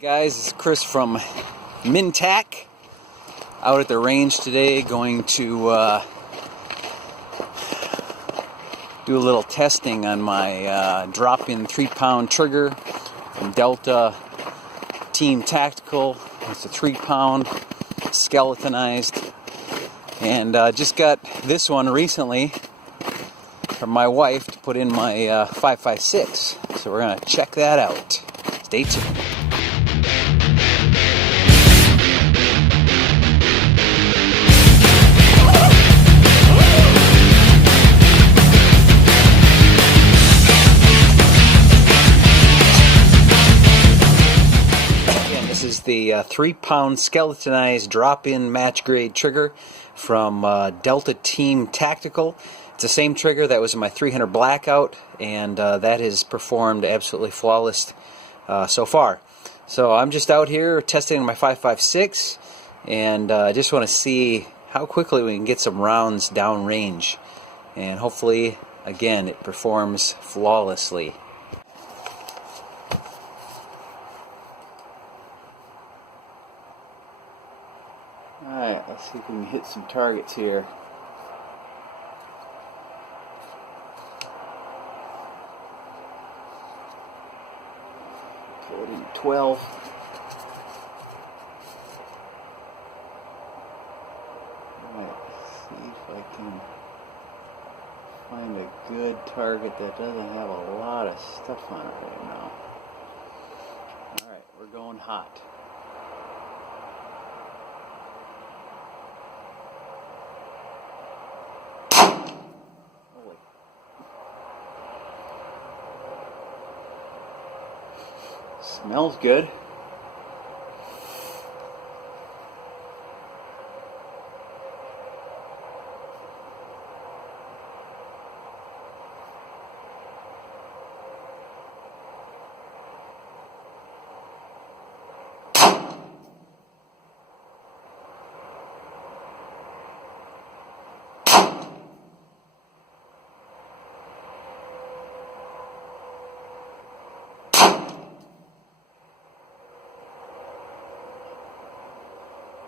Guys, it's Chris from Mintac out at the range today, going to do a little testing on my drop-in 3-pound trigger from Delta Team Tactical. It's a 3-pound skeletonized, and just got this one recently from my wife to put in my 5.56, so we're going to check that out. Stay tuned. This is the 3-pound skeletonized drop-in match grade trigger from Delta Team Tactical. It's the same trigger that was in my 300 Blackout, and that has performed absolutely flawless so far. So I'm just out here testing my 5.56, and I just want to see how quickly we can get some rounds downrange, and hopefully, again, it performs flawlessly. Alright, let's see if we can hit some targets here. Coding 12. Alright, see if I can find a good target that doesn't have a lot of stuff on it right now. Alright, we're going hot. Smells good.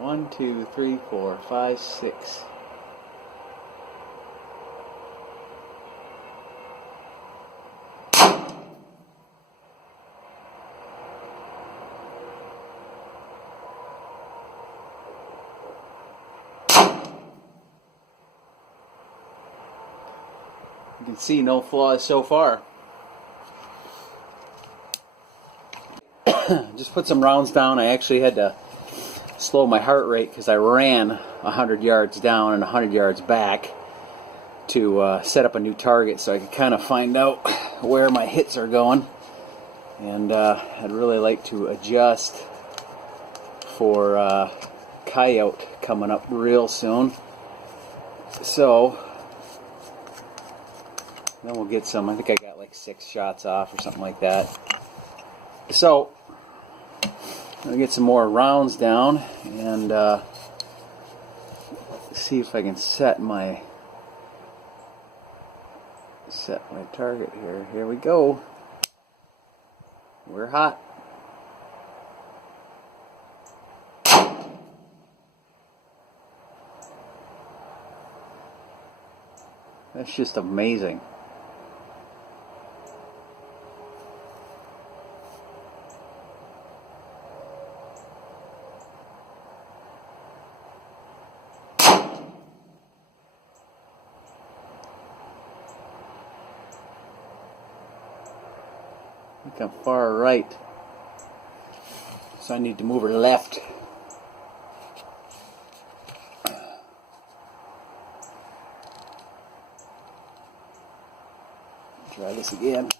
One, two, three, four, five, six. You can see no flaws so far. Just put some rounds down. I actually had to slow my heart rate because I ran 100 yards down and 100 yards back to set up a new target so I could kind of find out where my hits are going. And I'd really like to adjust for coyote coming up real soon. So then we'll get some. I think I got like 6 shots off or something like that. So I'll get some more rounds down and see if I can set my target here. Here we go. We're hot. That's just amazing. I think I'm far right, so I need to move her left. Try this again.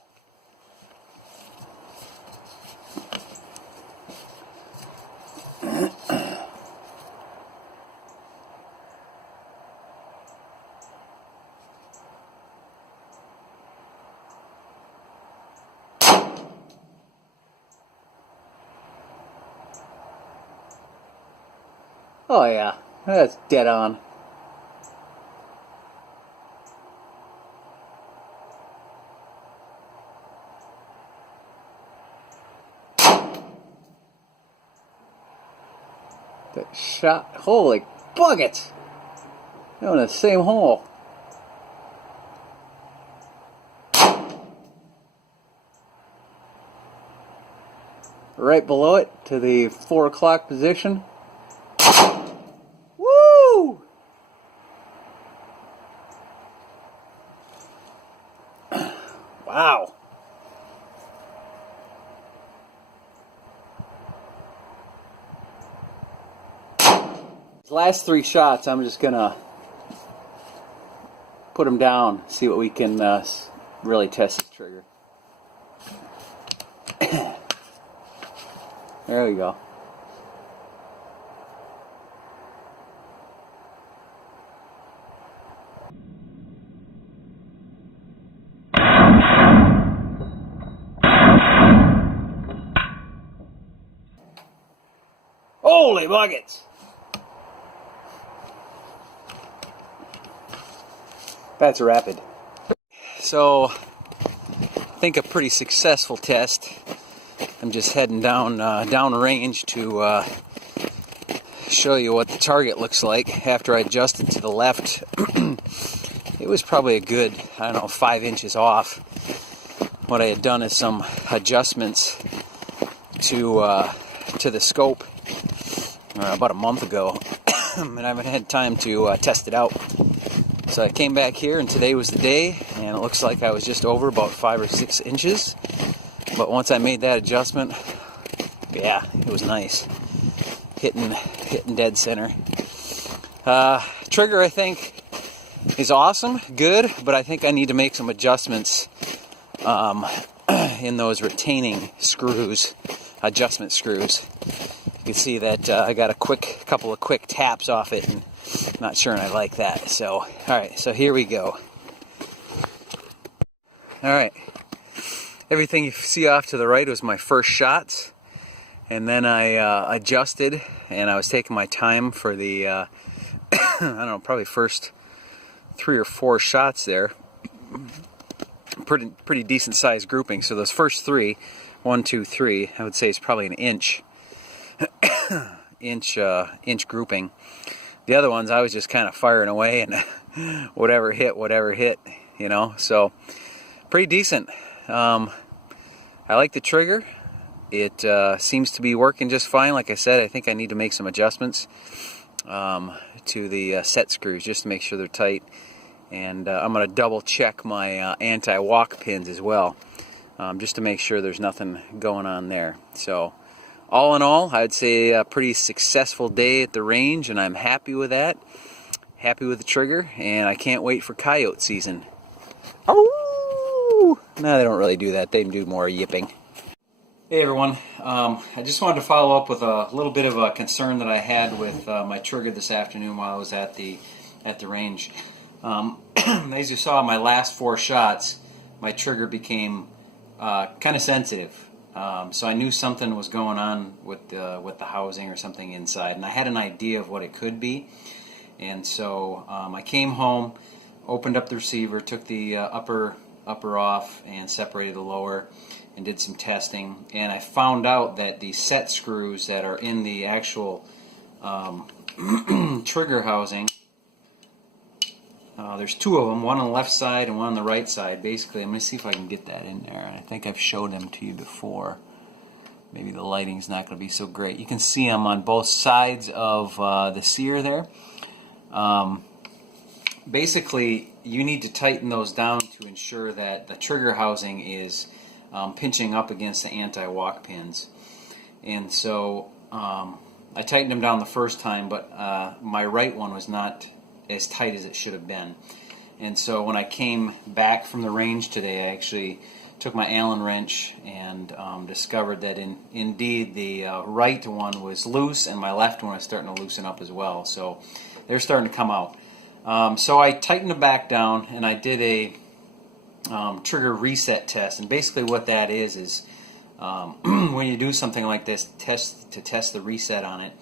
Oh yeah, that's dead on. That shot, holy buckets! They're in the same hole. Right below it to the 4 o'clock position. Woo! Wow. These last 3 shots, I'm just gonna put them down, see what we can really test this trigger. There we go. Holy buckets! That's rapid. So, I think a pretty successful test. I'm just heading down range to show you what the target looks like after I adjusted to the left. It was probably a good, I don't know, 5 inches off. What I had done is some adjustments to the scope about a month ago, and I haven't had time to test it out. So I came back here, and today was the day, and it looks like I was just over about 5 or 6 inches. But once I made that adjustment, yeah, it was nice. Hitting dead center. Trigger, I think, is awesome, good, but I think I need to make some adjustments in those retaining screws, adjustment screws. You can see that I got a couple of quick taps off it, and I'm not sure I like that. So, all right, so here we go. All right, everything you see off to the right was my first shots, and then I adjusted, and I was taking my time for the I don't know, probably first 3 or 4 shots there. Pretty decent sized grouping. So those first 3, 1, 2, 3, I would say it's probably an inch grouping. The other ones I was just kind of firing away, and whatever hit, you know. So pretty decent. I like the trigger. It seems to be working just fine. Like I said, I think I need to make some adjustments to the set screws just to make sure they're tight. And I'm going to double check my anti-walk pins as well, just to make sure there's nothing going on there. So all in all, I'd say a pretty successful day at the range, and I'm happy with that. Happy with the trigger, and I can't wait for coyote season. Oh! No, they don't really do that. They do more yipping. Hey everyone, I just wanted to follow up with a little bit of a concern that I had with my trigger this afternoon while I was at the range. As you saw in my last 4 shots, my trigger became kind of sensitive. So I knew something was going on with the housing or something inside, and I had an idea of what it could be. And so I came home, opened up the receiver, took the upper off, and separated the lower, and did some testing. And I found out that the set screws that are in the actual trigger housing, there's 2 of them, one on the left side and one on the right side. Basically, I'm going to see if I can get that in there. And I think I've showed them to you before. Maybe the lighting's not going to be so great. You can see them on both sides of the sear there. Basically, you need to tighten those down to ensure that the trigger housing is pinching up against the anti-walk pins. And so I tightened them down the first time, but my right one was not as tight as it should have been. And so when I came back from the range today, I actually took my Allen wrench and discovered that indeed the right one was loose, and my left one was starting to loosen up as well. So they're starting to come out. So I tightened them back down, and I did a trigger reset test. And basically what that is when you do something like this, to test the reset on it,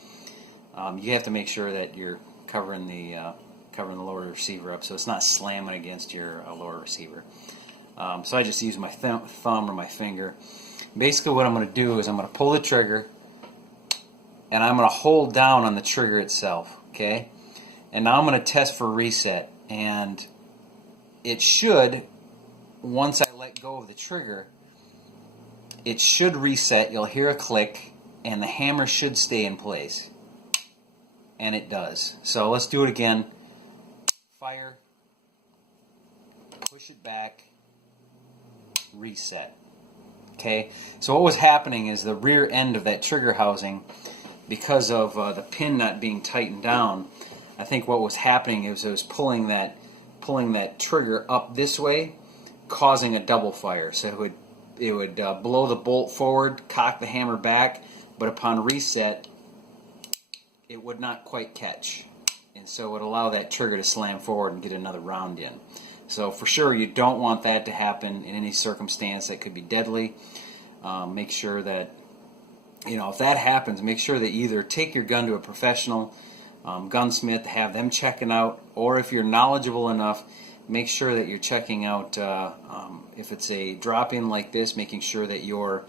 you have to make sure that you're covering the lower receiver up, so it's not slamming against your lower receiver. So I just use my thumb or my finger. Basically what I'm going to do is I'm going to pull the trigger, and I'm going to hold down on the trigger itself, okay? And now I'm going to test for reset, and it should, once I let go of the trigger, it should reset. You'll hear a click, and the hammer should stay in place. And it does. So let's do it again. Fire, push it back, reset. Okay, so what was happening is the rear end of that trigger housing, because of the pin not being tightened down, I think what was happening is it was pulling that trigger up this way, causing a double fire. So it would blow the bolt forward, cock the hammer back, but upon reset, it would not quite catch. And so it would allow that trigger to slam forward and get another round in. So for sure, you don't want that to happen in any circumstance. That could be deadly. Make sure that, if that happens, make sure that you either take your gun to a professional gunsmith, have them checking out, or if you're knowledgeable enough, make sure that you're checking out, if it's a drop-in like this, making sure that your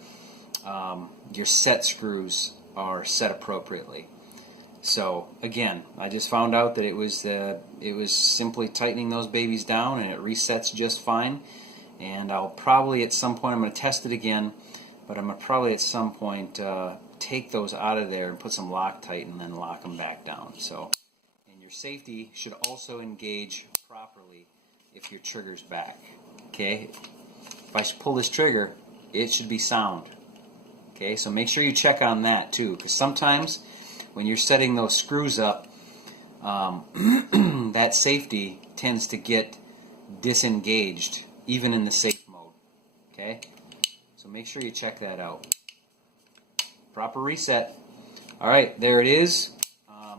set screws are set appropriately. So again, I just found out that it was simply tightening those babies down, and it resets just fine. And I'll probably at some point, I'm going to test it again, but I'm going to probably at some point take those out of there and put some Loctite and then lock them back down. So, and your safety should also engage properly if your trigger's back. Okay, if I pull this trigger, it should be sound. Okay, so make sure you check on that too, because sometimes when you're setting those screws up, that safety tends to get disengaged, even in the safe mode. Okay? So make sure you check that out. Proper reset. Alright, there it is.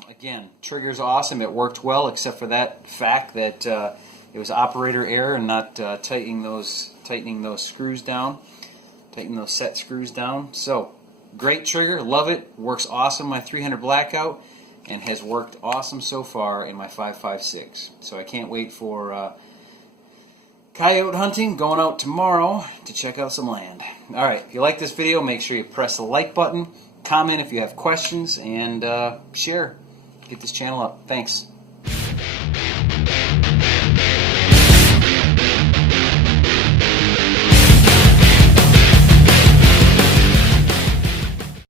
Again, trigger's awesome. It worked well, except for that fact that it was operator error and not tightening those screws down, tightening those set screws down. So, great trigger, love it, works awesome my 300 Blackout, and has worked awesome so far in my 5.56. So I can't wait for coyote hunting, going out tomorrow to check out some land. Alright, if you like this video, make sure you press the like button, comment if you have questions, and share. Get this channel up. Thanks.